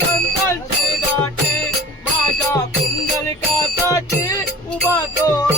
संतांची गाठी माझ्या कुंडलिकासाठी उभा तो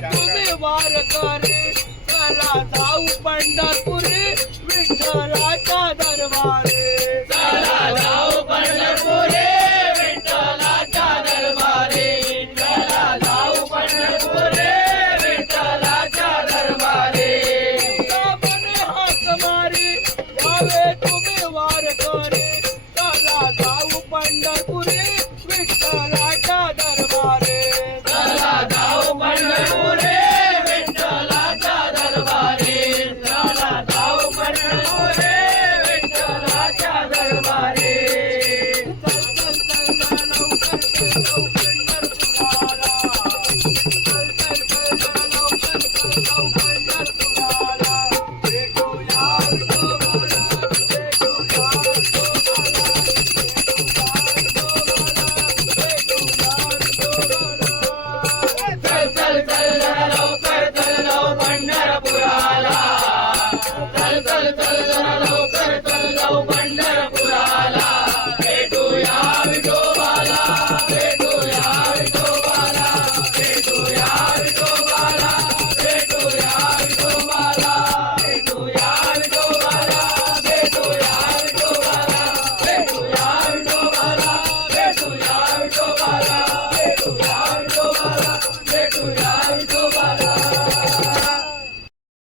तुम्ही वार करे. चला जाऊ पंढरपुरी विठ्ठलाच्या दरबारी. चला जाऊ पंढरपुरी विठ्ठलाच्या दरबारी. चला जाऊ पंढरपुरी विठ्ठलाच्या दरबारी. मन हाक मारी जावे तुम्ही वार करे. चला जाऊ पंढरपुरी विठ्ठला चल चल चल लवकर चल जाऊ पंढरपूर